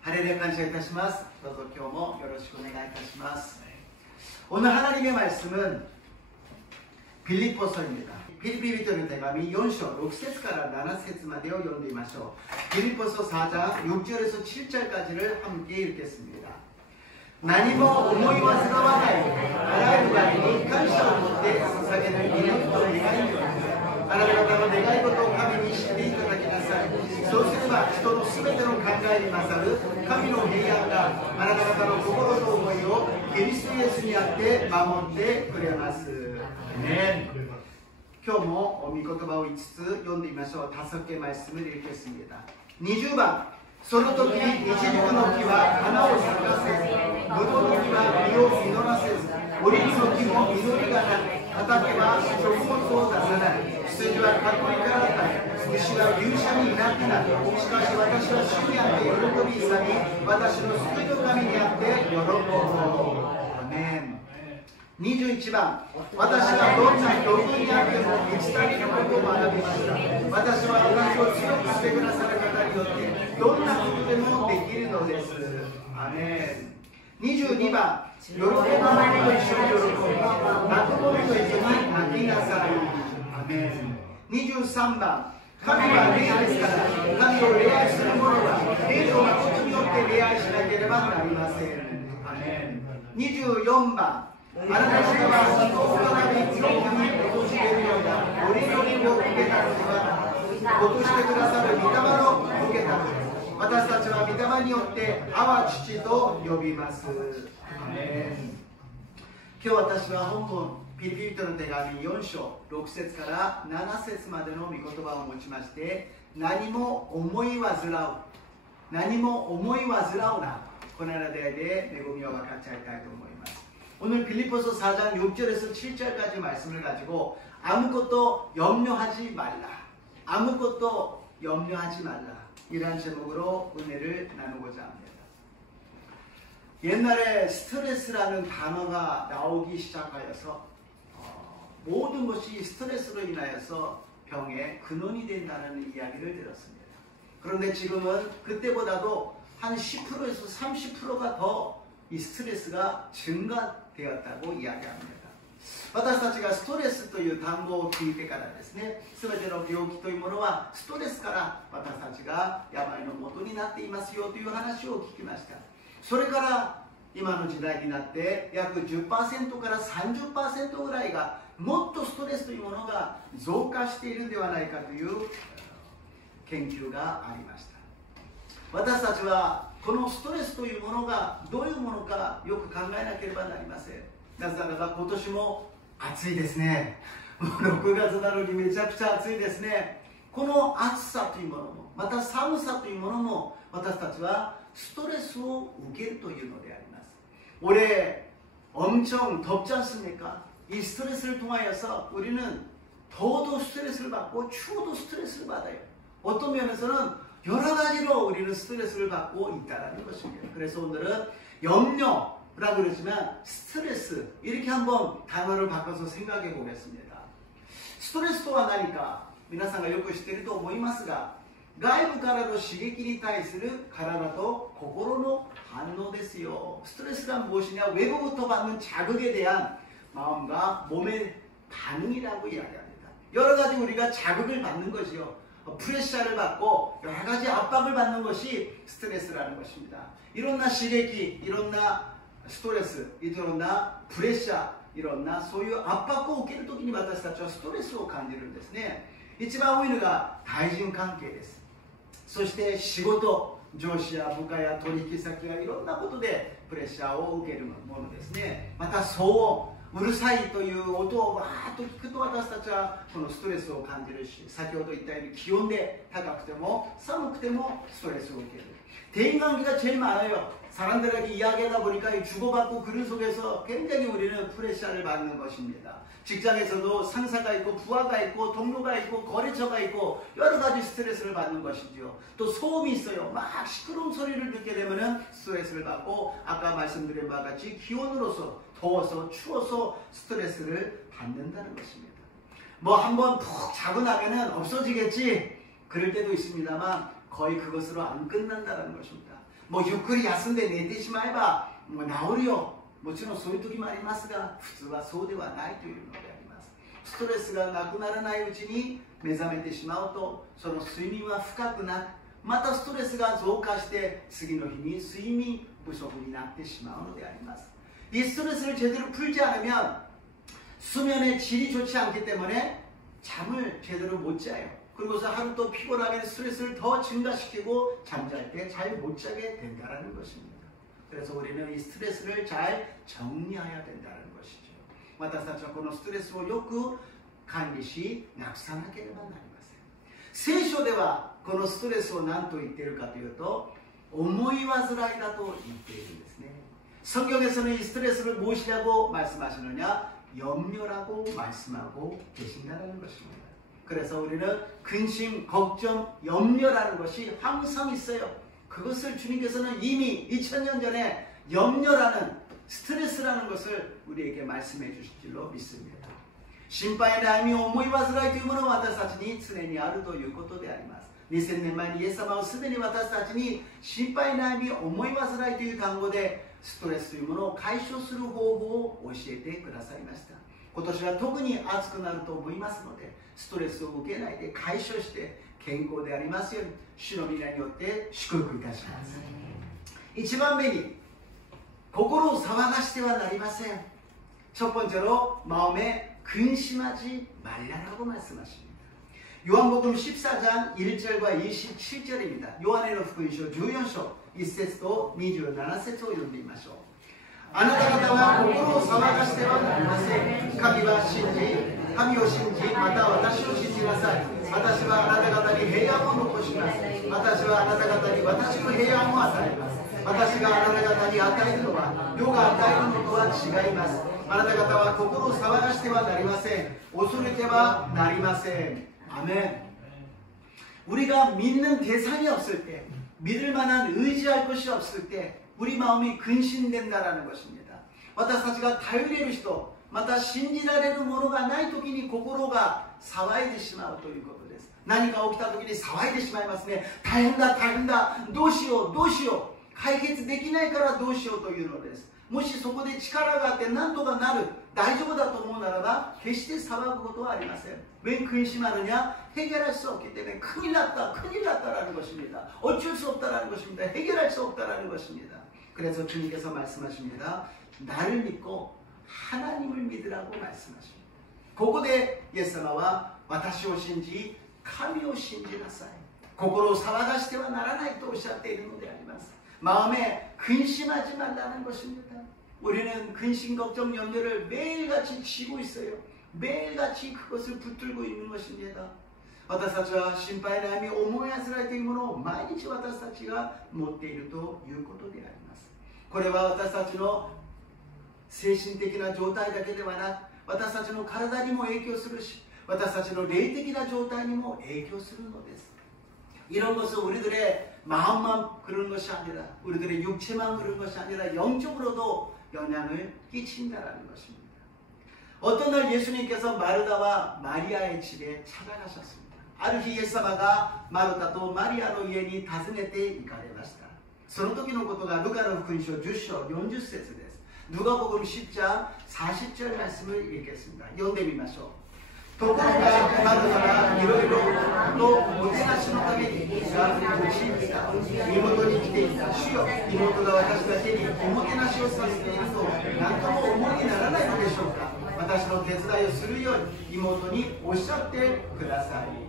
ハレルヤ感謝いたします。どうぞ今日もよろしくお願いいたします。오늘 하나님의 말씀은 빌립보서입니다. 빌립비전의 대감이 4章 6節から 7節までを 読んでみましょう. 빌립보서 4장 6절에서 7절까지를 함께 읽겠습니다. 何も思い煩わないであらゆる場合に感謝を持って捧げる祈りと願いをあなた方の願い事を神に知っていただきなさい。そうすれば人のすべての考えに勝る神の平安があなた方の心と思いをキリストイエスにあって守ってくれます。今日も御言葉を5つ読んでみましょう。5개 말씀을 읽겠습니다. 20번その時にイチジクの木は花を咲かせず、ブドウの木は実を実らせず、オリーブの木も実りがなく、畑は食物を出さない、羊は囲いからたり、牛は牛舎にいなくなる。しかし私は主にあって喜び勇み、私の救いの神にあって喜ぶ。アメン。21番、私はどんな境遇にあっても満ち足りることを学びました。私は私を強くしてくださる方によってどんなことでもできるのです。アメン。22番、喜ぶ者と一緒に喜び、泣く者と一緒に泣きなさい。アメン。23番、神は霊ですから、神を礼拝する者は霊の誠によって礼拝しなければなりません。アメン。24番、あなた方は人を再び地獄に陥れるようなお祈りを受けたのではなく、落としてくださる御霊を受けたのです。私たちは御霊によって「アワ父」と呼びます。アメン。今日私は本文ピリピ人の手紙4章6節から7節までの御言葉を持ちまして、何も思い煩うな、このような題で恵みを分かち合いたいと思います。오늘 빌립보서 4장 6절에서 7절까지 말씀을 가지고 아무것도 염려하지 말라, 아무것도 염려하지 말라, 이런 제목으로 은혜를 나누고자 합니다. 옛날에 스트레스라는 단어가 나오기 시작하여서 모든 것이 스트레스로 인하여서 병의 근원이 된다는 이야기를 들었습니다. 그런데 지금은 그때보다도 한 10%에서 30%가 더 이 스트레스가 증가되었다고 이야기합니다. 私たちがストレスという単語を聞いてからですね、すべての病気というものはストレスから私たちが病の元になっていますよという話を聞きました。それから今の時代になって約 10% から 30% ぐらいがもっとストレスというものが増加しているんではないかという研究がありました。私たちはこのストレスというものがどういうものかよく考えなければなりません。なぜならば今年も暑いですね。もう6月なのにめちゃくちゃ暑いですね。この暑さというものもまた寒さというものも私たちはストレスを受けるというのであります。올해 엄청 덥지 않습니까? 이 스트레스를 통하여서 우리는 더워도 스트레스를 받고 추워도 스트레스를 받아요. 어떤 면에서는 여러 가지로 우리는 스트레스를 받고 있다는 것입니다. 그래서 오늘은 염려라고 그러지만 스트레스, 이렇게 한번 단어를 바꿔서 생각해 보겠습니다. 스트레스とは何か皆さんがよく知っていると思いますが、外部からの刺激に対する体と心の反応ですよ。스트레스란 무엇이냐? 외부부터 받는 자극에 대한 마음과 몸의 반응이라고 이야기합니다. 여러 가지 우리가 자극을 받는 것이요. 프레셔를 받고 여러 가지 압박을 받는 것이 스트레스라는 것입니다. いろんな刺激、いろんなストレス、いろんなプレッシャー、いろんなそういう圧迫を受けるときに私たちはストレスを感じるんですね。一番多いのが対人関係です。そして仕事、上司や部下や取引先がいろんなことでプレッシャーを受けるものですね。また騒音、うるさいという音をわーっと聞くと私たちはこのストレスを感じるし、先ほど言ったように気温で高くても寒くてもストレスを受ける。 대인관계가 제일 많아요. 사람들에게 이야기하다 보니까 주고받고 그런 속에서 굉장히 우리는 프레셔를 받는 것입니다. 직장에서도 상사가 있고 부하가 있고 동료가 있고 거래처가 있고 여러 가지 스트레스를 받는 것이죠. 또 소음이 있어요. 막 시끄러운 소리를 듣게 되면 스트레스를 받고 아까 말씀드린 바와 같이 기온으로서 더워서 추워서 스트레스를 받는다는 것입니다. 뭐 한번 푹 자고 나면은 없어지겠지 그럴 때도 있습니다만 거의 그것으로 안 끝난다는 것입니다. もうゆっくり休んで寝てしまえばもう治るよ。もちろんそういう時もありますが、普通はそうではないというのであります。ストレスがなくならないうちに目覚めてしまうと、その睡眠は深くなく、またストレスが増加して次の日に睡眠不足になってしまうのであります。이 스트레스를 제대로 풀지 않으면 수면의 질이 좋지 않기 때문에 잠을 제대로 못 자요. 그리고서 하루 또 피곤하게 스트레스를 더 증가시키고 잠잘 때 잘 못 자게 된다는 것입니다. 그래서 우리는 이 스트레스를 잘 정리해야 된다는 것이죠. 私たちはこのストレスをよく管理しなくさなければなりません。聖書ではこのストレスを何と言っているかというと、思い煩いだと言っているんですね。 성경에서는 이 스트레스를 무엇이라고 말씀하시느냐? 염려라고 말씀하고 계신다는 것입니다. 그래서 우리는 근심, 걱정, 염려라는 것이 항상 있어요. 그것을 주님께서는 이미 2000년 전에 염려라는 스트레스라는 것을 우리에게 말씀해 주신 줄로 믿습니다. 心配悩み思い煩いというものを私たちに常にあるということであります。 2000年前にイエス様はすでに私たちに心配悩み思い煩いという単語でストレスというものを解消する方法を教えてくださいました。今年は特に暑くなると思いますので、ストレスを受けないで解消して健康でありますように主の皆によって祝福いたします。1番目に心を騒がしてはなりません。첫 번째로 마음에 근심하지 말라라고 말씀하십니다. 요한복음 14장 1절과 27절입니다. 요한의福音書 14章 1節と27節を読んでみましょう。あなた方は心を騒がしてはなりません。神を信じ、また私を信じなさい。私はあなた方に平安を残します。私はあなた方に私の平安を与えます。私があなた方に与えるのは世が与えるのとは違います。あなた方は心を騒がしてはなりません。恐れてはなりません。 아멘. 우리가 믿는 대상이 없을 때, 믿을 만한 의지할 것이 없을 때 우리 마음이 근심된다라는 것입니다. 私たちが頼れる人、また信じられるものがない時に心が騒いでしまうということです。何か起きた時に騒いでしまいますね。大変だ、大変だ、どうしよう、どうしよう、解決できないからどうしようというのです。もしそこで力があって何とかなる、大丈夫だと思うならば決して騒ぐことはありません。 왜 근심하느냐? 해결할 수 없기 때문에 큰일 났다라는 것입니다. 어쩔 수 없다라는 것입니다. 해결할 수 없다라는 것입니다. 그래서 주님께서 말씀하십니다. 나를 믿고 하나님을 믿으라고 말씀하십니다. ここでイエス様は私を信じ、神を信じなさい。心を騒がしてはならないとおっしゃっているのであります。 마음에 근심하지 말라는 것입니다. 우리는 근심, 걱정, 염려를 매일같이 지고 있어요. 매일같이 그것을 붙들고 있는 것입니다. 私たちは心配悩み思い煩いというものを毎日私たちが持っているということであります。これは私たちの精神的な状態だけではなく、私たちの体にも影響するし、私たちの霊的な状態にも影響するのです。 이런 것은 우리들의 마음만 그런 것이 아니라, 우리들의 육체만 그런 것이 아니라 영적으로도 영향을 끼친다라는 것입니다. 어떤 날 예수님께서 마르다와 마리아의 집에 찾아가셨습니다. ある日イエス様がマルタとマリアの家に訪ねて行かれました。その時のことがルカの福音書10章40節です。누가복음 10장 40절 말씀을 읽겠습니다. 読んでみましょう。 ところがマルタがいろいろともてなしのためにがうちに来た。妹に来ていた。主よ、妹が私だけにおもてなしをさせていると何とも思いにならないのでしょうか。私の手伝いをするように妹におっしゃってください。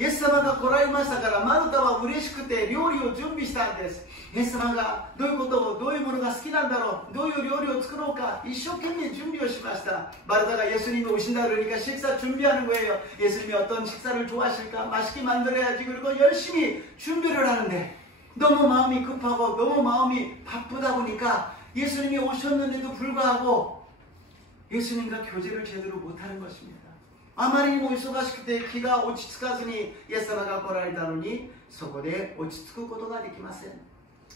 イエス様が来られましたからマルタは嬉しくて料理を準備したんです。イエス様がどういうことを、どういうものが好きなんだろう、どういう料理を作ろうか一生懸命準備をしました。마르다가 예수님이 오신다 그러니까 식사 준비하는 거예요. 예수님이 어떤 식사를 좋아하실까, 맛있게 만들어야지. 그리고 열심히 준비를 하는데 너무 마음이 급하고 너무 마음이 바쁘다 보니까 예수님이 오셨는데도 불구하고 예수님과 교제를 제대로 못하는 것입니다. あまりにも忙しくて気が落ち着かずにイエス様が来られたのにそこで落ち着くことができません。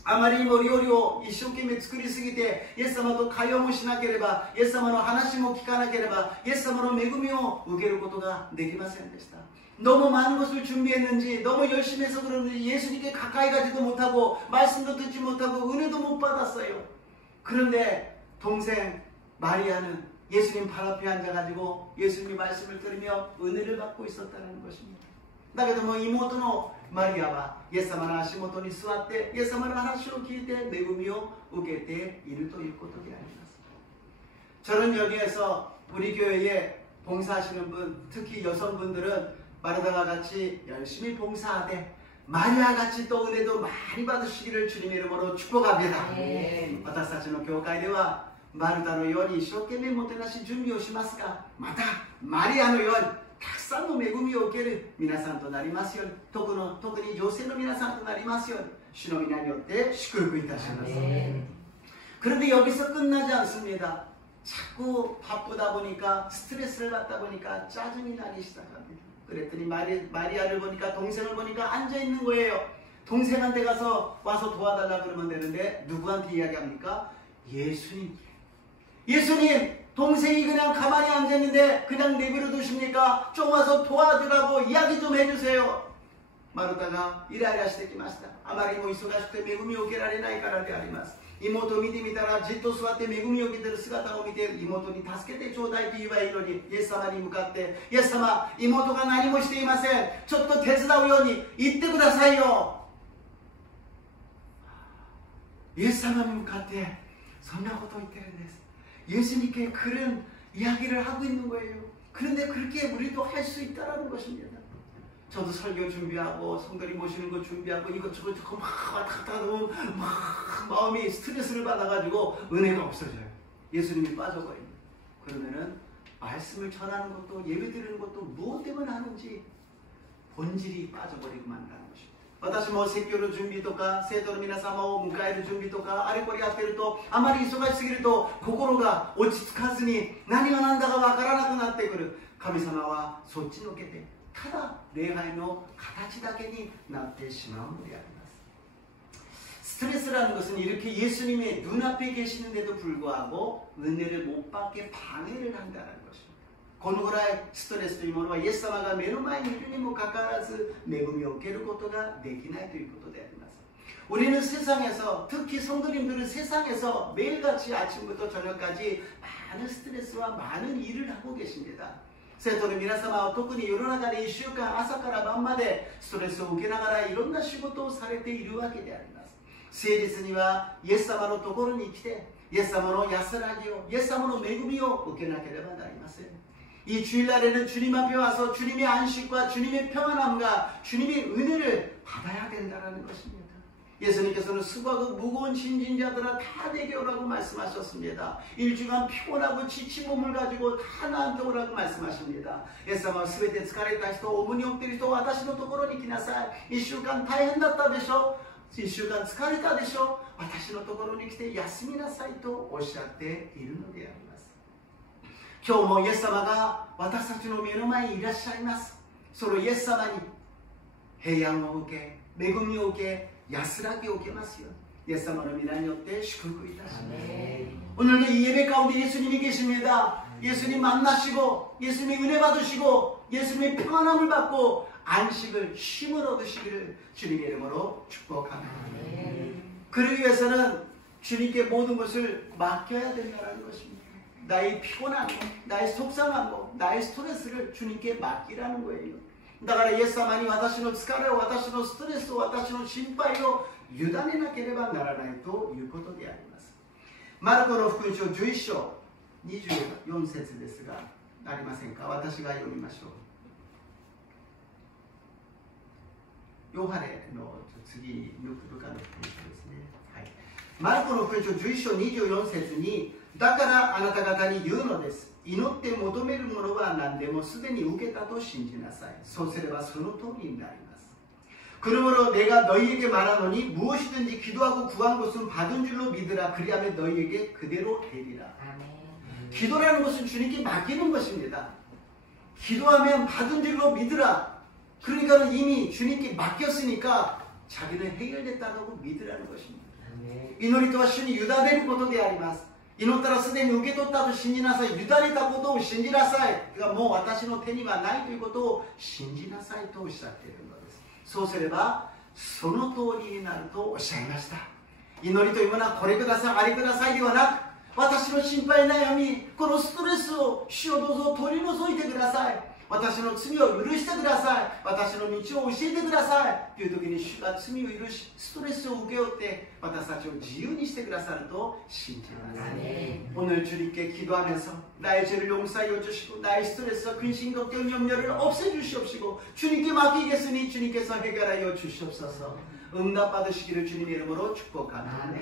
あまりにも料理を一生懸命作りすぎてイエス様と会話もしなければ、イエス様の話も聞かなければイエス様の恵みを受けることができませんでした。 너무 많은 것을 준비했는지, 너무 열심히 해서 그러는지 예수님께 가까이 가지도 못하고 말씀도 듣지 못하고 은혜도 못 받았어요. 그런데 동생 마리아는 예수님 발 앞에 앉아가지고 예수님의 말씀을 들으며 은혜를 받고 있었다는 것입니다. だけども妹のマリアはイエス様の足元に座ってイエス様の話を聞いて恵みを受けているということであります。 저는 여기에서 우리 교회에 봉사하시는 분, 특히 여성분들은 마르다와 같이 열심히 봉사하되 마리아 같이 또 은혜도 많이 받으시기를 주님의 이름으로 축복합니다. 私たちの教会ではマルタのように一生懸命もてなし準備をしますが、またマリアのようにたくさんの恵みを受ける皆さんとなりますように、特に女性の皆さんとなりますように主の皆によって祝福いたします。 그런데 여기서 끝나지 않습니다. 자꾸 바쁘다 보니까 스트레스를 받다 보니까 짜증이 나기 시작합니다. 그랬더니 마리아를 보니까 동생을 보니까 앉아있는 거예요. 동생한테 가서 와서 도와달라 그러면 되는데 누구한테 이야기합니까? 예수님. 예수님, 동생이 그냥 가만히 앉아있는데 그냥 내버려 두십니까? 좀 와서 도와주라고 이야기 좀 해주세요. 마르다가 이라이라してきました。あまりにも忙しくて恵みを受けられないからであります。妹を見てみたらじっと座って恵みを受けている姿を見て妹に助けてちょうだいと言えばいいのに、イエス様に向かってイエス様、妹が何もしていません。ちょっと手伝うように言ってくださいよ。イエス様に向かってそんなことを言ってるんです。 예수님께 그런 이야기를 하고 있는 거예요. 그런데 그렇게 우리도 할 수 있다는 것입니다. 저도 설교 준비하고 성도님 모시는 거 준비하고 이것저것 막 왔다 갔다 하면 막 마음이 스트레스를 받아가지고 은혜가 없어져요. 예수님이 빠져버립니다. 그러면은 말씀을 전하는 것도 예배 드리는 것도 무엇 때문에 하는지 본질이 빠져버리고 만다는 것입니다. 私も説教の準備とか生徒の皆様を迎える準備とかあれこれやってるとあまり忙しすぎると心が落ち着かずに何が何だかわからなくなってくる。神様はそっちのけてただ礼拝の形だけになってしまうのであります。 스트레스라는 것은 이렇게 예수님의 눈앞에 계시는데도 불구하고 은혜를 못 받게 방해를 한다는 것입니다. このぐらいストレスというものはイエス様が目の前にいるにもかかわらず恵みを受けることができないということであります。 우리는 세상에서, 특히 성도님들은 세상에서 매일같이 아침부터 저녁까지 많은 스트레스와 많은 일을 하고 계십니다. 生徒の皆様は特に世の中で1週間朝から晩までストレスを受けながらいろんな仕事をされているわけであります。 誠実にはイエス様のところに来てイエス様の安らぎをイエス様の恵みを受けなければなりません。 이 주일날에는 주님 앞에 와서 주님의 안식과 주님의 평안함과 주님의 은혜를 받아야 된다는 것입니다. 예수님께서는 수고하고 무거운 짐진 자들아 다 내게 오라고 말씀하셨습니다. 일주간 피곤하고 지친 몸을 가지고 다 나한테 오라고 말씀하십니다. イエス様はすべて疲れた人、重荷を負っている人、私のところに来なさい。1週間大変だったでしょ。1週間疲れたでしょ。私のところに来て休みなさいとおっしゃっているのであります。 今日もイエス様が私たちの目の前にいらっしゃいます。そのイエス様に平安を受け、恵みを受け、安らぎを受けますようにイエス様の皆によって祝福いたします。 오늘도 이 예배 가운데 예수님이 계십니다. 예수님 만나시고 예수님이 은혜 받으시고 예수님의 평안함을 받고 안식을 쉼을 얻으시기를 주님의 이름으로 축복합니다. 그러기 위해서는 주님께 모든 것을 맡겨야 된다는 것입니다. 나의 피곤한 것, 나의 속상한 것, 나의 스트레스를 주님께 맡기라는 거예요. だからイエス様に私の疲れを、私のストレスを、私の心配を委ねなければならないということであります。マルコの福音書11章24節ですが、ありませんか？私が読みましょう。ヨハネの次、ルカの福音書ですね。はい、マルコの福音書11章24節に、だからあなた方に言うのです。 祈って求めるものは何でもすでに受けたと信じなさい。そうすればその通りになります。 그러므로 내가 너희에게 말하노니 무엇이든지 기도하고 구한 것은 받은 줄로 믿으라. 그리하면 너희에게 그대로 되리라. 기도라는 것은 주님께 맡기는 것입니다. 기도하면 받은 줄로 믿으라. 그러니까 이미 주님께 맡겼으니까 자기는 해결됐다고 믿으라는 것입니다. 祈りとは主に委ねることであります。祈ったらすでに受け取ったと信じなさい。委ねたことを信じなさい。もう私の手にはないということを信じなさいとおっしゃっているのです。そうすればその通りになるとおっしゃいました。祈りというものはこれくださいあれくださいではなく、私の心配悩み、このストレスを主をどうぞ取り除いてください。私の罪を許してください。私の道を教えてくださいという時に主が罪を許しストレスを受け負って私たちを自由にしてくださると信じます。오늘주님께기도하면서나의죄를용서하여주시고나의스트레스와 근심 걱정 염려를 없애주시옵시고 주님께 맡기겠으니 주님께서 해결하여 주시옵소서. 응답받으시기를 주님의 이름으로 축복합니다.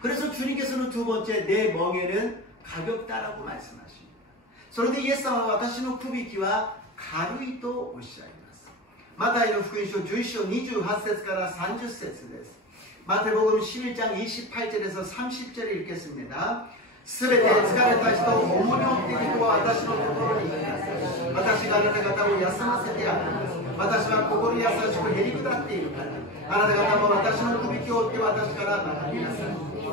그래서 주님께서는 두 번째 내 멍에는 가볍다라고 말씀하십니다. それでイエス様は私のくびきは軽いとおっしゃいます。マタイの福音書11章28節から30節です。マタイ복음 11장 28절에서 30절을 읽겠습니다. すべて疲れた人を重荷を負っている人は私のところに来なさい。私があなた方を休ませてやります。私は心優しくへりくだっているから。あなた方も私のくびきを負って私から学びなさい。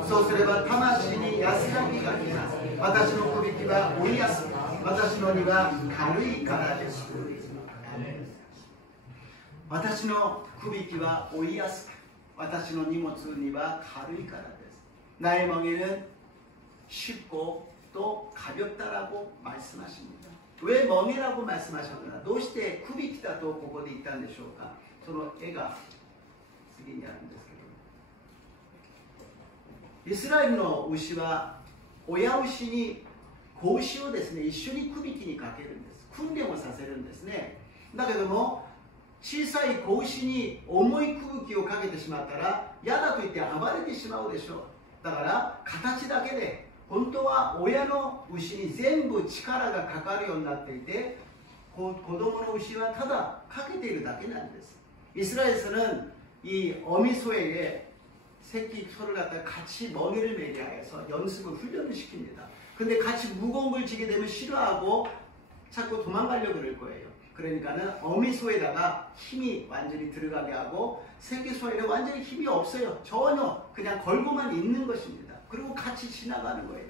そうすれば魂に安らぎが来ます。私のくびきは負いやすく、私の荷は軽いからです。私のくびきは負いやすく、私の荷物には軽いからです。나의 멍에는 쉽고 또 가볍다라고 말씀하십니다. 왜 멍에라고 말씀하셨나? どうしてくびきだとここで言ったんでしょうか。その絵が次にあるんですけど、イスラエルの牛は親牛に子牛をですね、一緒にくびきにかけるんです。訓練をさせるんですね。だけども小さい子牛に重いくびきをかけてしまったら嫌だと言って暴れてしまうでしょう。だから形だけで、本当は親の牛に全部力がかかるようになっていて、子供の牛はただかけているだけなんです。 이스라엘에서는 이 어미소에게 새끼 소를 갖다 같이 멍에를 매게 해서 연습을 훈련을 시킵니다. 근데 같이 무거운 걸 지게 되면 싫어하고 자꾸 도망가려고 그럴 거예요. 그러니까는 어미소에다가 힘이 완전히 들어가게 하고 새끼 소에는 완전히 힘이 없어요. 전혀 그냥 걸고만 있는 것입니다. 그리고 같이 지나가는 거예요.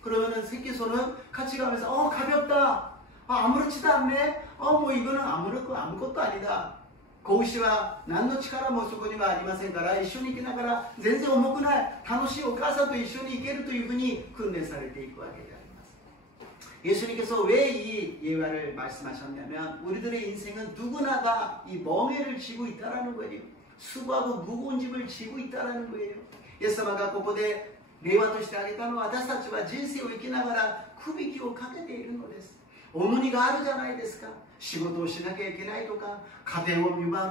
그러면은 새끼 소는 같이 가면서 가볍다. 아무렇지도 않네. 뭐 이거는 아무것도 아니다. 子牛は何の力もそこにはありませんから、一緒に行きながら全然重くない楽しいお母さんと一緒に行けるというふうに訓練されていくわけであります。 예수님께서 왜 이 예화를 말씀하셨냐면 우리들의 인생은 누구나가 이 멍에를 지고 있다라는 거예요. 수고하고 무거운 짐을 지고 있다라는 거예요. イエス様がここで例話として挙げたのは、私たちは人生を生きながらくびきをかけているのです。重荷があるじゃないですか。仕事をしなきゃいけないとか、家庭を見守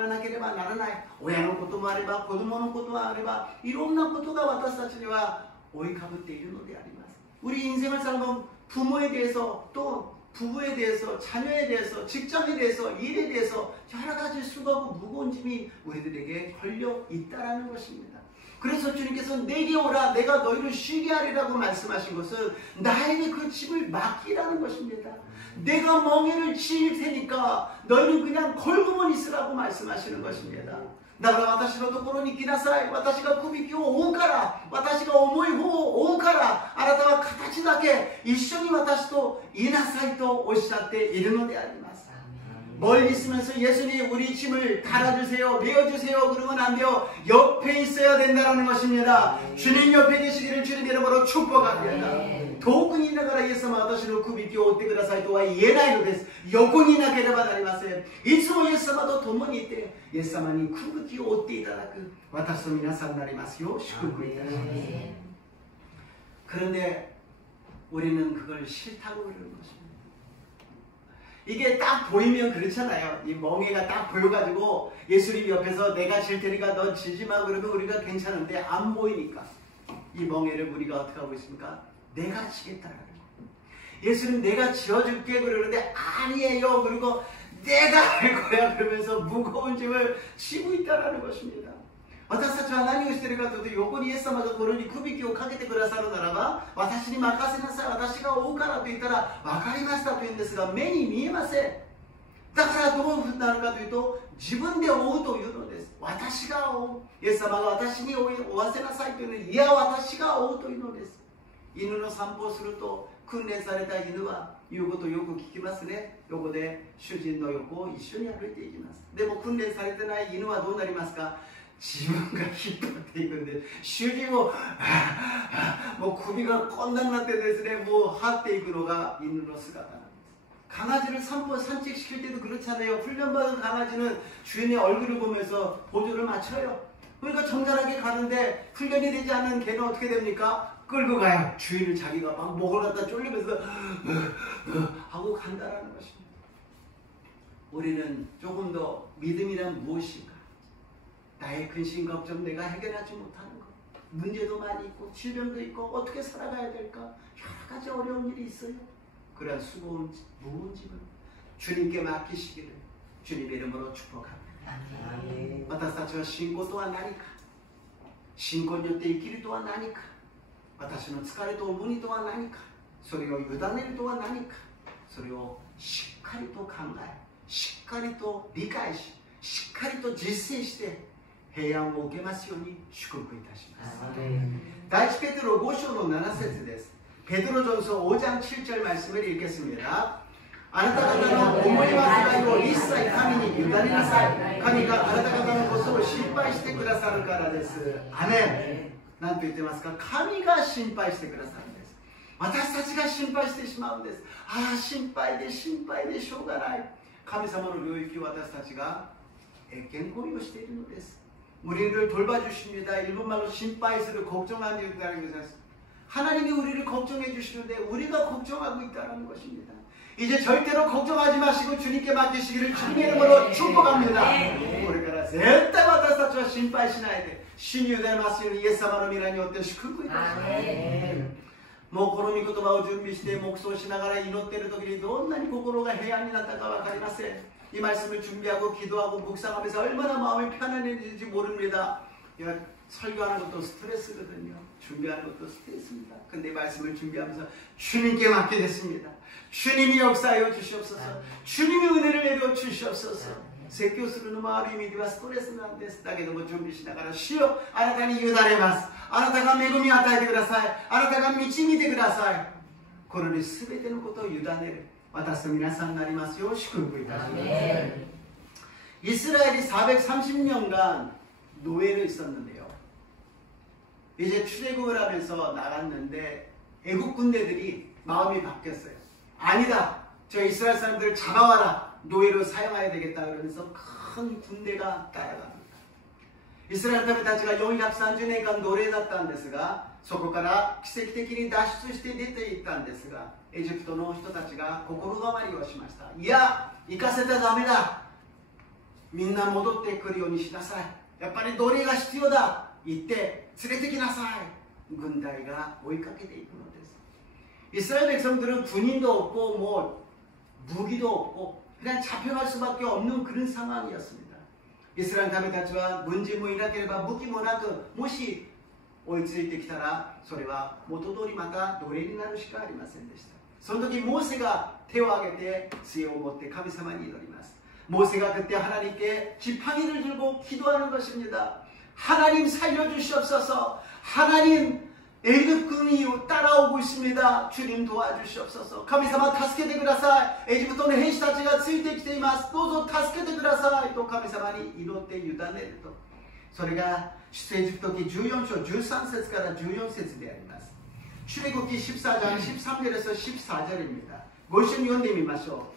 らなければならない、親のこともあれば子供のこともあれば、いろんなことが私たちには覆いかぶっているのであります。 우리 인생을 살면 부모에 대해서, 또 부부에 대해서, 자녀에 대해서, 직장에 대해서, 일에 대해서 여러 가지 수고하고 무거운 짐이 우리들에게 걸려 있다라는 것입니다. 그래서 주님께서 내게 오라, 내가 너희를 쉬게 하리라고 말씀하신 것은 나에게 그 짐을 맡기라는 것입니다. 내가 멍에를 지을 테니까 너희는 그냥 걸고만 있으라고 말씀하시는 것입니다. だから私のところに来なさい。私がくびきを負うから、私が重い方を負うから、あなたは形だけ一緒に私といなさいとおっしゃっているのであります。 멀리 있으면서 예수님 우리 짐을 달아주세요, 메어주세요 그러면 안 돼요. 옆에 있어야 된다는 것입니다. 주님 옆에 계시기를 주님 이름으로 축복합니다. 遠くにいながらイエス様は私のくびきを負ってくださいとは言えないのです。横にいなければなりません。いつもイエス様と共にいて、イエス様にくびきを負っていただく私と皆さんになりますよう祝福いたします。 그런데 우리는 그걸 싫다고 그러는 것입니다. 이게 딱 보이면 그렇잖아요. 이 멍에가 딱 보여가지고 예수님 옆에서 내가 질 테니까 넌 지지 마 그러면 우리가 괜찮은데 안 보이니까 이 멍에를 우리가 어떻게 하고 있습니까? 내가 지겠다라는 거예요. 예수님 내가 지어줄게 그러는데 아니에요. 그리고 내가 할 거야 그러면서 무거운 짐을 지고 있다라는 것입니다. 私たちは何をしているかというと、横にイエス様のところにくびきをかけてくださるならば、私に任せなさい、私が追うからと言ったら分かりましたと言うんですが、目に見えません。だからどうなるかというと、自分で追うというのです。私が追う。イエス様が私に追わせなさいというのに、いや私が追うというのです。犬の散歩をすると、訓練された犬は言うことをよく聞きますね。横で主人の横を一緒に歩いていきます。でも訓練されてない犬はどうなりますか？自分が引っ張っていくんです。主人をもう首がこんなになってですね、もう張っていくのが犬の姿なんです。강아지를 산책시킬 때도 그렇잖아요. 훈련받은 강아지는 주인의 얼굴을 보면서 보조를 맞춰요. 그러니까 정갈하게 가는데 훈련이 되지 않은 개는 어떻게 됩니까? 끌고 가요. 주인을 자기가 막 목을 갖다 쫄리면서 하고 간다라는 것입니다. 우리는 조금 더 믿음이란 무엇인가? 나의 근심 걱정 내가 해결하지 못하는 것, 문제도 많이 있고 질병도 있고 어떻게 살아가야 될까? 여러 가지 어려운 일이 있어요. 그런 무거운 짐을 주님께 맡기시기를 주님의 이름으로 축복합니다. 私たちは信仰とは何か、信仰によって生きるとは何か、私の疲れと重荷とは何か、それを委ねるとは何か、それをしっかりと考え、しっかりと理解し、しっかりと実践して平安を受けますように祝福いたします。第一ペテロ5章の7節です。베드로전서 5장 7절 말씀을 읽겠습니다. あなた方の思い煩いを一切神に委ねなさい。神があなた方のことを心配してくださるからです。アメン。なんと言ってますか？神が心配してくださるんです。私たちが心配してしまうんです。ああ、心配で心配でしょうがない。神様の領域を私たちが越権行為をしているのです。 우리를 돌봐주십니다. 일본말로 심파이스를 걱정하는 있다는 것은 하나님이 우리를 걱정해 주시는데 우리가 걱정하고 있다는 것입니다. 이제 절대로 걱정하지 마시고 주님께 맡기시기를 주님의 이름으로 축복합니다. 우리가 절대 私たちは心配しないで主に委ねますようにイエス様の皆によって祝福いたします。もうこの御言葉を準備して黙想しながら祈っている時にどんなに心が平安になったか分かりません。 이 말씀을 준비하고 기도하고 묵상하면서 얼마나 마음이 편안해지는지 모릅니다. 설교하는 것도 스트레스거든요. 준비하는 것도 스트레스입니다. 근데 말씀을 준비하면서 주님께 맡게 됐습니다. 주님이 역사하여 주시옵소서. 주님이 은혜를 내려 주시옵소서.説教するのもある意味ではストレスなんです。だけども準備しながら主よあなたに委ねます。あなたが恵みを与えてください。あなたが導いてください。これに全てのことを委ねる 私と皆さんになりますよう祝福いたします。이스라엘이 430년간 노예로 있었는데요. 이제 출애굽을 하면서 나갔는데 애국 군대들이 마음이 바뀌었어요. 아니다. 저 이스라엘 사람들을 잡아와라. 노예로 사용해야 되겠다. 그러면서 큰 군대가 따라갑니다. 이스라엘 사람들たちが430年間奴隷だったんですが、そこから奇跡的に脱出して出ていったんですが、エジプトの人たちが心変わりをしました。いや、行かせたらダメだ。みんな戻ってくるようにしなさい。やっぱり奴隷が必要だ。行って連れてきなさい。軍隊が追いかけていくのです。이스라엘 백성들은 군인도 없고 뭐 무기도 없고 그냥 잡혀갈 수밖에 없는 그런 상황이었습니다. 이스라엘民たちは軍人もいなければ武器もなく、もし追いついてきたらそれは元通りまた奴隷になるしかありませんでした。その時モーセが手を挙げて杖を持って神様に祈ります。모세가 그때 하나님께 지팡이를 들고 기도하는 것입니다. 하나님 살려주시옵소서. 하나님 애굽군이 따라오고 있습니다. 주님 도와주시옵소서. 神様助けてください。エジプトの兵士たちがついてきています。どうぞ助けてくださいと神様に祈って委ねると、それが出エジプト記14章13節から14節であります。출애굽기 14장 13절에서 14절입니다. 고시 읽어みましょう。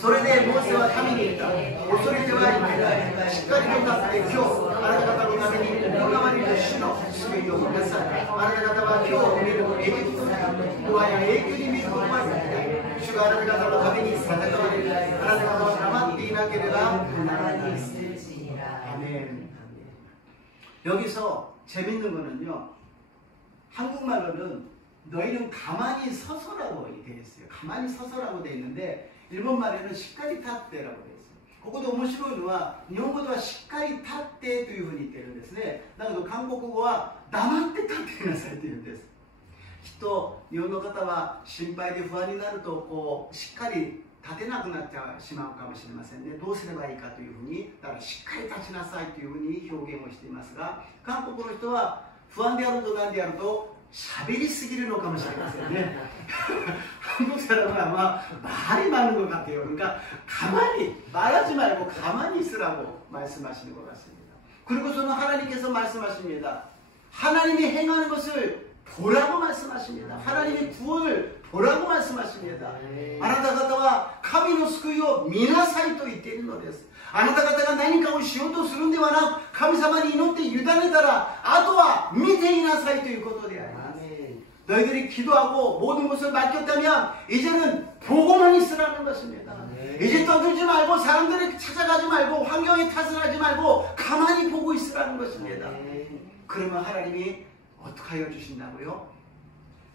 それでモーセは神に言った。恐れてはいけない。しっかりと立って今日あなた方のためにこのままに主の救いを見なさい。あなた方は今日見るエジプトにもはや永久に見ることはできない。主があなた方のために戦われる。あなた方は黙っていなければならない。아멘. 여기서 재밌는 거는요. 한국말로는 너희는 가만히 서서라고 되어 있어요. 가만히 서서라고 되어 있는데 일본 말에는 시카리 탔대라고 되어 있어요. ここで面白いのは日本語ではしっかり立ってというふうに言ってるんですね。だけど韓国語は黙って立ってくださいというんです。きっと日本の方は心配で不安になるとこうしっかり立立てなくなってしまうかもしれませんね。どうすればいいかというふうに、だからしっかり立ちなさいというふうに表現をしていますが、韓国の人は不安であると何であると喋りすぎるのかもしれませんね。한국 사람은 아마 말이 많은 것 같아요. 그러니까 가만히 말하지 말고 가만히 있으라고 말씀하시는 것 같습니다. 그리고서는 하나님께서 말씀하십니다. 하나님이 행하는 것을 보라고 말씀하십니다. 하나님의 구원을 보라고 말씀하십니다. あなた方は神の救いを見なさいと言っているのです。あなた方が何かをしようとするんではなく、神様に祈って委ねたら、あとは見ていなさいということであります。 너희들이 기도하고 모든 것을 맡겼다면 이제는 보고만 있으라는 것입니다. 이제 떠들지 말고 사람들을 찾아가지 말고 환경에 탓을 하지 말고 가만히 보고 있으라는 것입니다. 그러면 하나님이 어떻게 하여 주신다고요?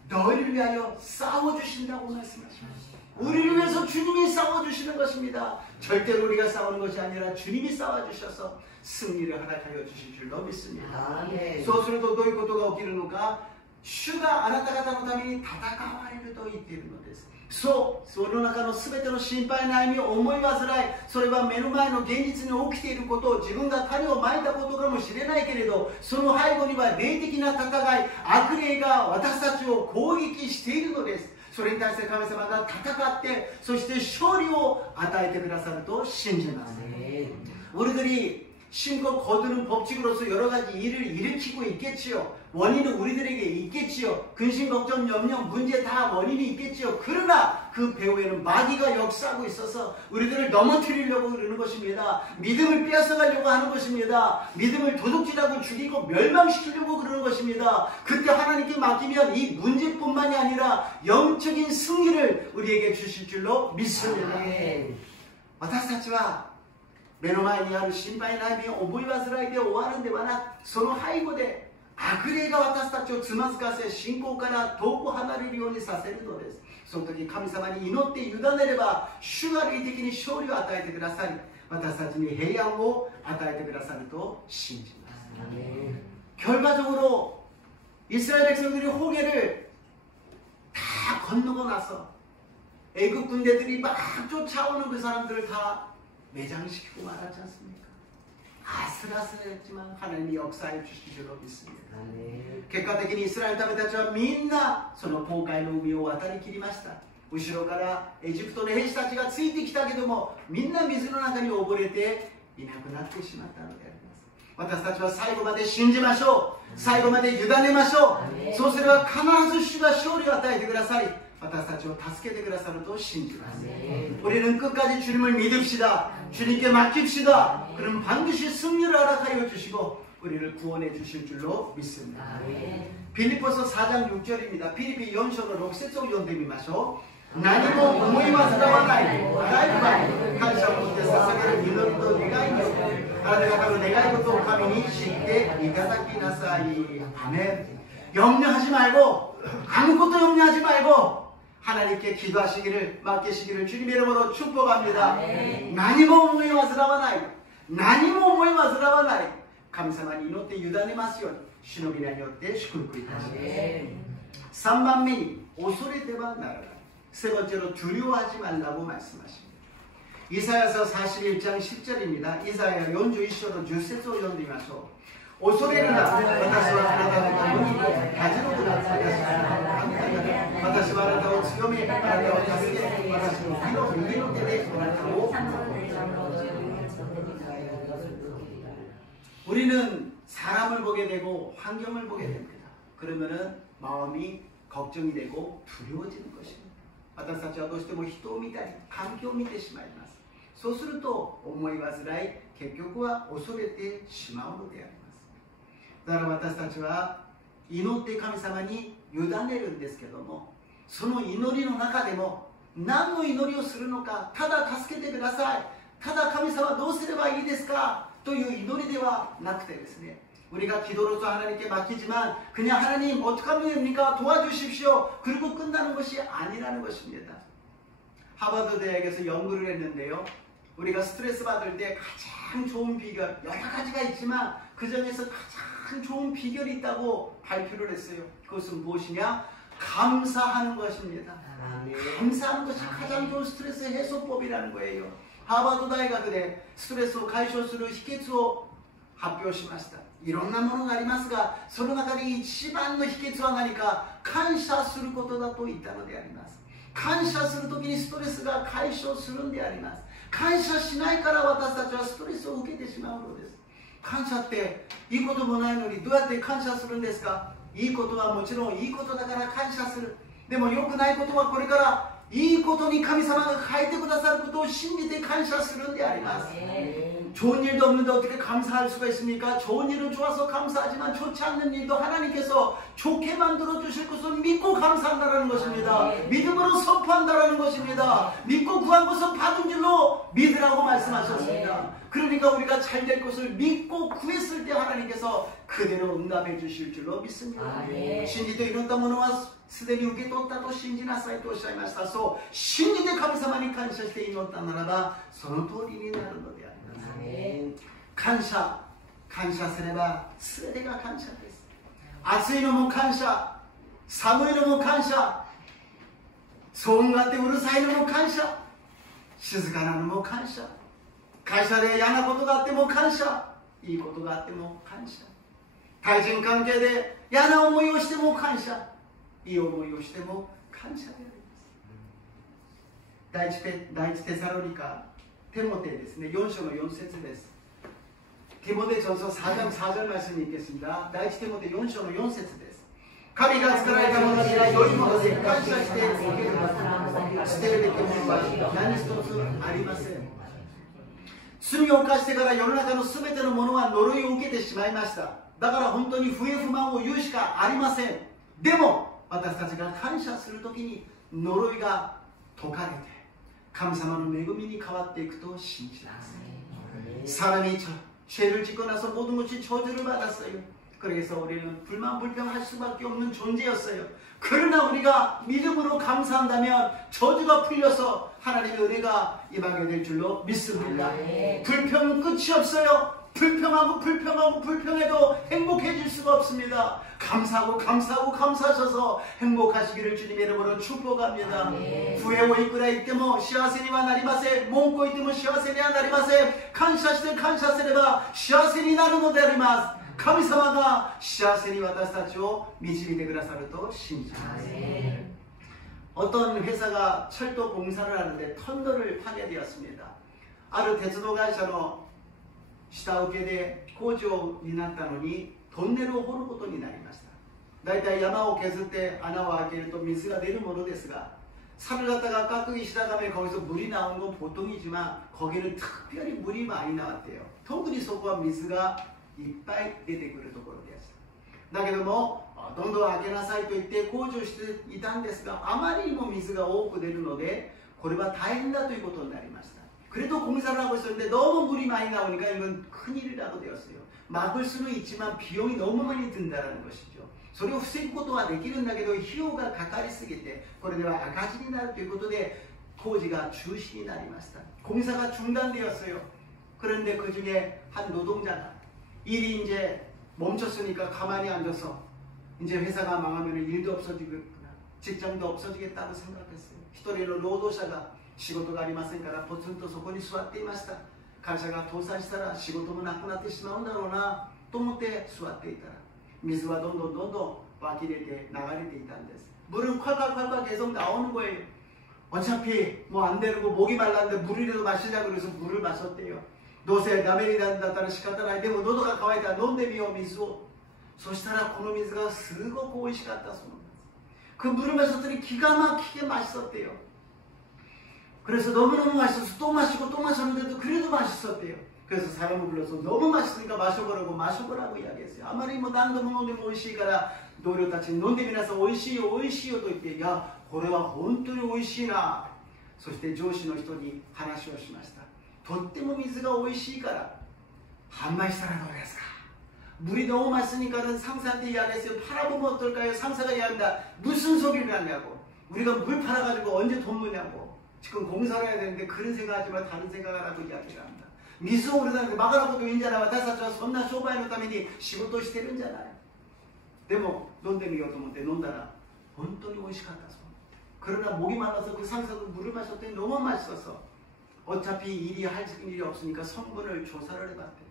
너희를 위하여 싸워주신다고 말씀하십니다. 우리를 위해서 주님이 싸워주시는 것입니다. 절대로 우리가 싸우는 것이 아니라 주님이 싸워주셔서 승리를 허락하여 주실 줄로 믿습니다. そうするとどういうことが起きるのか、主があなた方のために戦われると言っているのです。そう、その中の全ての心配悩みを思い煩い、それは目の前の現実に起きていることを、自分が種をまいたことかもしれないけれど、その背後には霊的な戦い、悪霊が私たちを攻撃しているのです。それに対して神様が戦って、そして勝利を与えてくださると信じます。우리들이 신고 거두는 법칙으로서 여러 가지 일을 일으키고 있겠지요. 원인은 우리들에게 있겠지요. 근심, 걱정, 염려, 문제 다 원인이 있겠지요. 그러나 그 배후에는 마귀가 역사하고 있어서 우리들을 넘어뜨리려고 그러는 것입니다. 믿음을 빼앗아가려고 하는 것입니다. 믿음을 도둑질하고 죽이고 멸망시키려고 그러는 것입니다. 그때 하나님께 맡기면 이 문제뿐만이 아니라 영적인 승리를 우리에게 주실 줄로 믿습니다. 私たちは目の前にある心配悩みを思い煩いで終わるんではなく、その背後で悪霊が私たちをつまずかせ、信仰から遠く離れるようにさせるのです。その時神様に祈って委ねれば、主が霊的に勝利を与えてくださり、私たちに平安を与えてくださると信じます。결과적으로 이스라엘 백성들이 홍해를 다 건너고 나서 애국 군대들이 막 쫓아오는 그 사람들을 다 매장시키고 말하지 않습니까? 아슬아슬했지만 하나님이 역사해 주실 줄로 믿습니다. 結果的にイスラエルの民たちはみんなその紅海の海を渡り切りました。後ろからエジプトの兵士たちがついてきたけども、みんな水の中に溺れていなくなってしまったのであります。私たちは最後まで信じましょう。最後まで委ねましょう。そうすれば必ず主が勝利を与えてくださり、私たちを助けてくださると信じます。 우리는 끝까지 주님을 믿읍시다. 주님께 맡깁시다. 그럼 반드시 승리를 허락하여 주시고 우리를 구원해 주실 줄로 믿습니다. 빌립보서 4장 6절입니다. 필리피 4章の6節を読んでみましょう。何も思い煩わない。願いば感謝を持って捧げる祈りと願いによってあなた方の願い事を神に知っていただきなさい。アメン。 염려하지 말고 아무것도 염려하지 말고 하나님께 기도하시기를 맡기시기를 주님의 이름으로 축복합니다.何も思い煩わない。何も思い煩わない。神様に祈って委ねますように主の皆によって祝福いたします。 3番目に恐れてはならない。 세 번째로 두려워하지 말라고 말씀하십니다. 이사야서 41장 10절입니다. 이사야 41章の10節を読んでみましょう。 恐れるな。私はあなたのために恥のくなった私はあなたを強め、あなたを助け、私の義の右の手であなたを 우리는 사람을 보게 되고 환경을 보게 됩니다. 그러면은 마음이 걱정이 되고 두려워지는 것입니다. 私たちはどうしても人を見たり環境を見てしまいます。そうすると思い煩い、結局は恐れてしまうのであります。 だから私たちは祈って神様に委ねるんですけども、その祈りの中でも何の祈りをするのか、ただ助けてください、ただ神様どうすればいいですかという祈りではなくてですね、 우리가 기도로서 하나님께 맡기지만 그냥 하나님 어떻게 하면 됩니까? 도와주십시오. 그리고 끝나는 것이 아니라는 것입니다. 하버드 대학에서 연구를 했는데요. 우리가 스트레스 받을 때 가장 좋은 비결, 여러 가지가 있지만 그 중에서 가장 좋은 비결이 있다고 발표를 했어요. 그것은 무엇이냐? 감사하는 것입니다. 감사하는 것이 가장 좋은 스트레스 해소법이라는 거예요. 하버드大学でストレスを解消する秘訣を発表しました。いろんなものがありますが、その中で一番の秘訣は何か、感謝することだと言ったのであります。感謝するときにストレスが解消するんであります。感謝しないから私たちはストレスを受けてしまうのです。感謝っていいこともないのにどうやって感謝するんですか。いいことはもちろんいいことだから感謝する。でも良くないことはこれからいいことに神様が変えてくださることを信じて感謝するんであります。 좋은 일도 없는데 어떻게 감사할 수가 있습니까? 좋은 일은 좋아서 감사하지만 좋지 않는 일도 하나님께서 좋게 만들어 주실 것을 믿고 감사한다는 것입니다. 믿음으로 선포한다는 것입니다. 믿고 구한 것을 받은 줄로 믿으라고 말씀하셨습니다. 그러니까 우리가 잘 될 것을 믿고 구했을 때 하나님께서 그대로 응답해 주실 줄로 믿습니다. 신지도 이런ものはすでに受け取ったと信じなさいとおっしゃいました。そう信じて神様に感謝して祈ったならばその通りになるのであります。感謝すれば全てが感謝です。暑いのも感謝、寒いのも感謝、騒音があってうるさいのも感謝、静かなのも感謝、会社で嫌なことがあっても感謝、いいことがあっても感謝、対人関係で嫌な思いをしても感謝、いい思いをしても感謝であります。第一テサロニカテモテですね、4章の4節です。テモテ전서 4장 4절 말씀이 있겠습니다. 第一テモテ4章の4節です。神が作られたものには良いもので感謝して受けるもの、捨てるべきものは何一つありません。罪を犯してから世の中の全てのものは呪いを受けてしまいました。だから本当に不平不満を言うしかありません。でも私たちが感謝するときに呪いが解かれて神様の恵みに変わっていくと信じます。 사람이 죄를 짓고 나서 모든 것이 저주를 받았어요. 그래서 우리는 불만불평할 수밖에 없는 존재였어요. 그러나 우리가 믿음으로 감사한다면 저주가 풀려서 하나님의 은혜가 임하게 될 줄로 믿습니다. 불평은 끝이 없어요. 불평해도 행복해질 수가 없습니다. 감사하셔서 행복하시기를 주님의 이름으로 축복합니다. 후회をいくら言っても幸せにはなりません。文句を言っても幸せにはなりません。感謝すれば幸せになるのであります。神様が幸せに私たちを導いてくださると信じます。 어떤 회사가 철도 공사를 하는데 터널을 파게 되었습니다. 아르鉄道会社の下請けで工事を担ったのにトンネルを掘ることになりました。だいたい山を削って穴を開けると水が出るものですが 산을 갖다가 깎기 시작하면 거기서 물이 나오는 건 보통이지만 거기는 특별히 물이 많이 나왔대요. 통그리 속과 미스가 이빨出てくるところです。だけどもどんどん開けなさいと言って工事をしていたんですがあまりにも水が多く出るのでこれは大変だということになりました。 그래도 공사를 하고 있었는데 너무 물이 많이 나오니까 이건 큰일이라고 되었어요. 막을 수는 있지만 비용이 너무 많이 든다는 것이죠. それを防ぐことはできるんだけど費用がかかりすぎてこれでは赤字になるということで工事が中止になりました。 공사가 중단되었어요. 그런데 그 중에 한 노동자가 일이 이제 멈췄으니까 가만히 앉아서 이제 회사가 망하면 일도 없어지겠구나, 직장도 없어지겠다고 생각했어요. 一人の労働者が仕事がありませんからポツンとそこに座っていました。会社が倒産したら仕事もなくなってしまうんだろうなと思って座っていたら水はどんどん湧き出て流れていたんです。 물은 콸콸콸콸 계속 나오는 거예요. 어차피 뭐 안 되고 목이 말랐는데 물이라도 마시자고 그래서 물을 마셨대요. どうせダメになるんだったら仕方ない。でも喉が渇いたら飲んでみよう水を。そしたらこの水がすごく美味しかったそうなんです。그 물을 마셨더니 기가 막히게 맛있었대요. 그래서 너무너무 맛있어서 또 마시고 또 마셨는데도 그래도 맛있었대요. 그래서 사람을 불러서 너무 맛있으니까 마셔보라고 이야기했어요. 아무리 뭐何度も飲んでも美味しいから同僚たちに飲んでみなさい、美味しいよ美味しいよと言って、いやこれは本当に美味しいな。そして上司の人に話をしました。とっても水が美味しいから販売したらどうですか。 물이 너무 맛있으니까는 상사한테 이야기했어요. 팔아보면 어떨까요? 상사가 이야기한다. 무슨 소리를 하냐고. 우리가 물 팔아가지고 언제 돈 버냐고. 지금 공사를 해야 되는데 그런 생각하지 마, 다른 생각을 하라고 이야기를 합니다. 미스 오르다는 막으라고도 인자나 와타사치와 손나 쇼바의のために仕事をしてるんじゃない。でも飲んでみようと思って飲んだら本当に美味しかったそう。그러나 목이 말라서 그 상사도 물을 마셨더니 너무 맛있어서 어차피 일이 할 일이 없으니까 성분을 조사를 해봤대.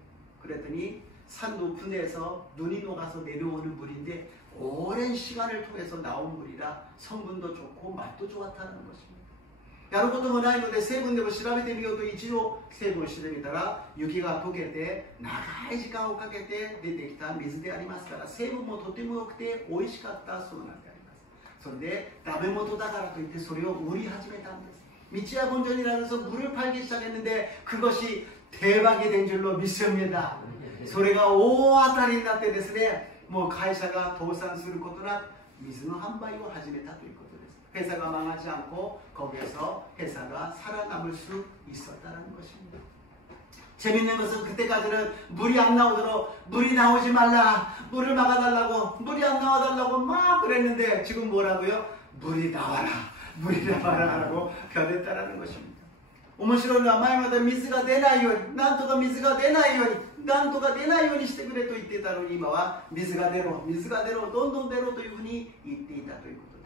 그랬더니 산 높은 데에서 눈이 녹아서 내려오는 물인데 오랜 시간을 통해서 나온 물이라 성분도 좋고 맛도 좋았다는 것입니다. やることもないので成分でも調べてみようと一度成分を調べたら雪が溶けて長い時間をかけて出てきた水でありますから成分もとても良くて美味しかったそうなんであります。それでダメ元だからといってそれを売り始めたんです。 미치야 본전이라면서 물을 팔기 시작했는데 그것이 대박이 된 줄로 믿습니다. 소리가 오아타리 났대ですね. 뭐 회사가 도산することなく水の販売を始めたということです. 회사가 망하지 않고 거기에서 회사가 살아남을 수 있었다는 것입니다. 재밌는 것은 그때까지는 물이 안 나오도록 물이 나오지 말라, 물을 막아달라고, 물이 안 나와달라고 막 그랬는데 지금 뭐라고요? 물이 나와라, 물이 나와라라고 변했다는 것입니다. 面白いのは前まで水が出ないように、なんとか水が出ないように、なんとか出ないようにしてくれと言っていたのに今は水が出ろ、水が出ろ、どんどん出ろというふうに言っていたということで、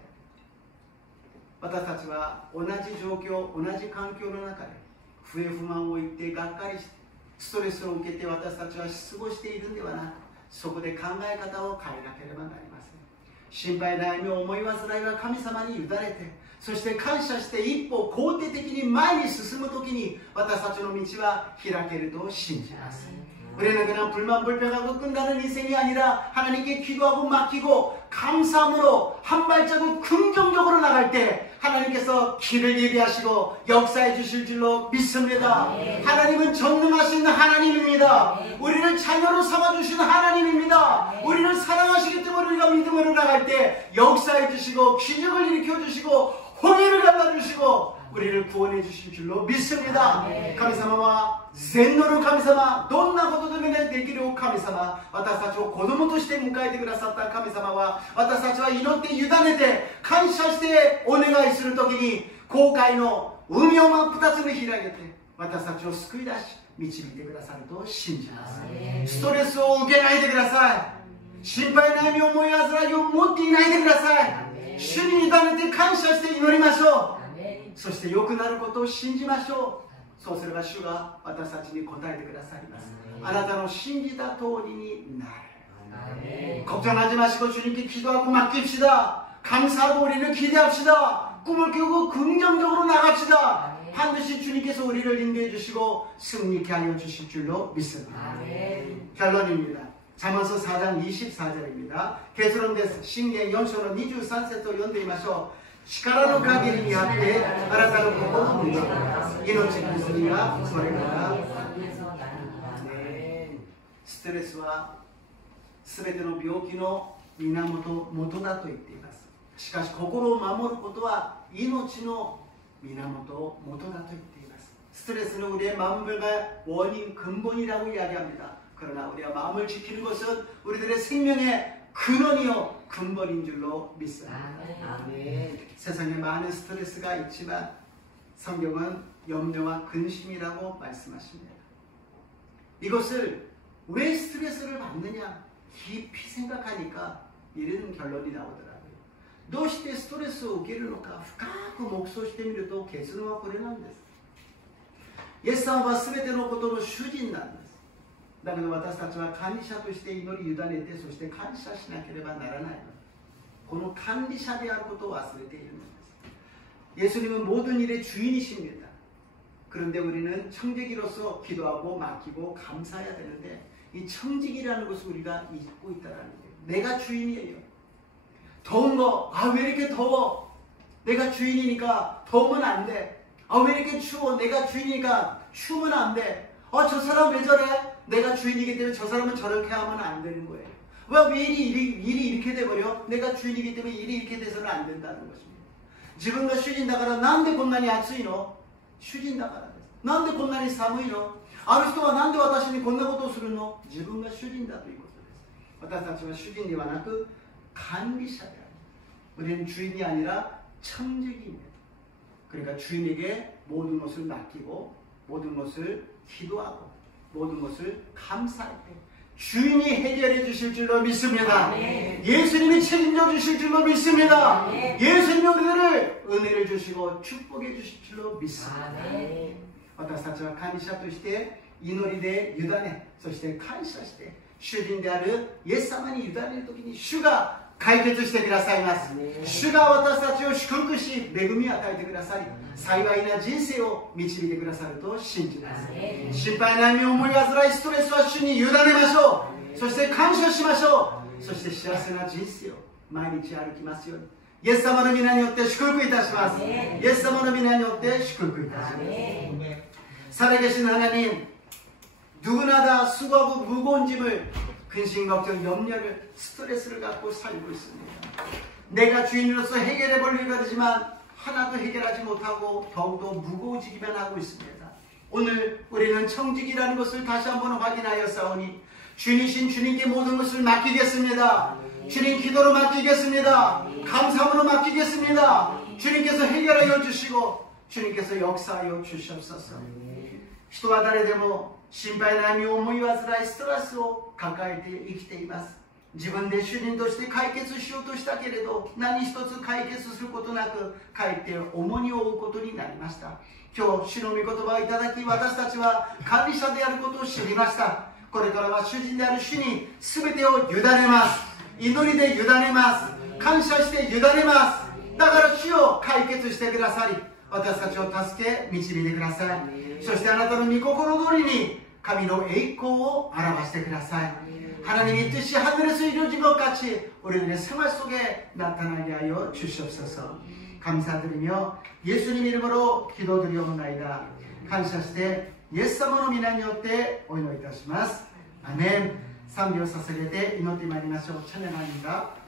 私たちは同じ状況、同じ環境の中で不平不満を言ってがっかりしてストレスを受けて私たちは過ごしているんではなく、そこで考え方を変えなければなりません。心配悩み思い煩いは神様に委ねて、そして感謝して一歩肯定的に前に進むときに私たちの道は開けると信じます。 우리는 그냥 불만불평하고 끝나는 인생이 아니라 하나님께 기도하고 맡기고 감사함으로 한 발자국 긍정적으로 나갈 때 하나님께서 길을 예비하시고 역사해 주실 줄로 믿습니다. 하나님은 전능하신 하나님입니다. 우리를 자녀로 삼아주신 하나님입니다. 우리를 사랑하시기 때문에 우리가 믿음으로 나갈 때 역사해 주시고 기적을 일으켜 주시고 홍해를 갈라주시고 우리를 구원해 주실 줄로 믿습니다. 神様は全能の神様、どんなことでもできる神様、私たちを子供として迎えてくださった神様は、私たちは祈って委ねて感謝してお願いするときに後悔の海を真っ二つに開けて私たちを救い出し導いてくださると信じます。ストレスを受けないでください。心配悩み思い煩いを持っていないでください。主に委ねて感謝して祈りましょう。 そして良くなることを信じましょう。そうすれば主が私たちに答えてくださいます。あなたの信じた通りになる。 걱정하지 마시고 주님께 기도하고 맡깁시다. 감사하고 우리를 기대합시다. 꿈을 깨우고 긍정적으로 나갑시다. 반드시 주님께서 우리를 인도해 주시고 승리케 하여 주실 줄로 믿습니다. 결론입니다. 잠언서 4장 24절입니다. 개수론데스 신경 연소는 23節を読んでみましょう。 力の限りにあってあなたの心を見ろ。命の薬がそれから。ストレスはすべての病気の元だと言っています。しかし心を守ることは命の源、元だと言っています。ストレスの 우리의 마음을 원인 근본이라고 이야기합니다. 그러나 우리가 마음을 지키는 것은 우리들의 생명의 근원이요 근본인 줄로 믿습니다. 세상에 많은 스트레스가 있지만 성경은 염려와 근심이라고 말씀하십니다. 이것을 왜 스트레스를 받느냐 깊이 생각하니까 이런 결론이 나오더라고요. どうしてストレスを受けるのか深く黙想してみると結論はこれなんです。イエス様は全てのことの主人なんです。 だけど私たちは管理者として祈り委ねてそして感謝しなければならないのです。この管理者であることを忘れているのです。 예수님은 모든 일의 주인이십니다. 그런데 우리는 청지기로서 기도하고 맡기고 감사해야 되는데 이 청지기라는 것을 우리가 잊고 있다는 거예요. 내가 주인이에요. 더운 거, 아 왜 이렇게 더워? 내가 주인이니까 더우면 안 돼. 아 왜 이렇게 추워? 내가 주인이니까 추우면 안 돼. 아 저 사람 왜 저래? 내가 주인이기 때문에 저 사람은 저렇게 하면 안 되는 거예요. 왜 일이 이렇게 돼버려? 내가 주인이기 때문에 일이 이렇게 돼서는 안 된다는 것입니다. 自分が主人だからなんでこんなに暑いの? 主人だからです。なんでこんなに寒いの? ある人はなんで私にこんなことをするの? 自分が主人だということです。私たちは主人ではなく管理者である。 우리는 주인이 아니라 청지기입니다. 그러니까 주인에게 모든 것을 맡기고 모든 것을 기도하고 모든 것을 감사할 때 주인이 해결해 주실 줄로 믿습니다. 예수님이 책임져 주실 줄로 믿습니다. 예수님이 우리들을 은혜를 주시고 축복해 주실 줄로 믿습니다. 私たちは感謝として祈りで委ね、そして感謝して主人であるイエス様に委ねるときに主が解決してくださいます。主が私たちを祝福し恵みを与えてくださり、幸いな人生を導いてくださると信じます。心配悩み思い煩いストレスは主に委ねましょう。そして感謝しましょう。そして幸せな人生を毎日歩きますように、イエス様の皆によって祝福いたします。イエス様の皆によって祝福いたします。 살아계신 하나님, 누구나 다 수고하고 무거운 짐을, 근심, 걱정, 염려를, 스트레스를 갖고 살고 있습니다. 내가 주인으로서 해결해 보려고 하지만 하나도 해결하지 못하고 더욱더 무거워지기만 하고 있습니다. 오늘 우리는 청직이라는 것을 다시 한번 확인하여 싸우니 주님이신 주님께 모든 것을 맡기겠습니다. 주님 기도로 맡기겠습니다. 감사함으로 맡기겠습니다. 주님께서 해결하여 주시고 주님께서 역사하여 주시옵소서. 人は誰でも心配悩み思い煩いストレスを抱えて生きています。自分で主人として解決しようとしたけれど何一つ解決することなくかえって重荷を負うことになりました。今日主の御言葉をいただき、私たちは管理者であることを知りました。これからは主人である主に全てを委ねます。祈りで委ねます。感謝して委ねます。だから主を解決してくださり、私たちを助け導いてください。そしてあなたの御心通りに神の栄光を表してください。 하나님의 뜻이 하늘에서 이루어진 것 같이 우리들의 생활 속에 나타나게 하여 주시옵소서. 감사드리며 예수님 이름으로 기도드리옵나이다. 감사してイエス様の皆によってお祈りいたします。アメン。賛美を捧げて祈ってまいりましょう。찬양합니다.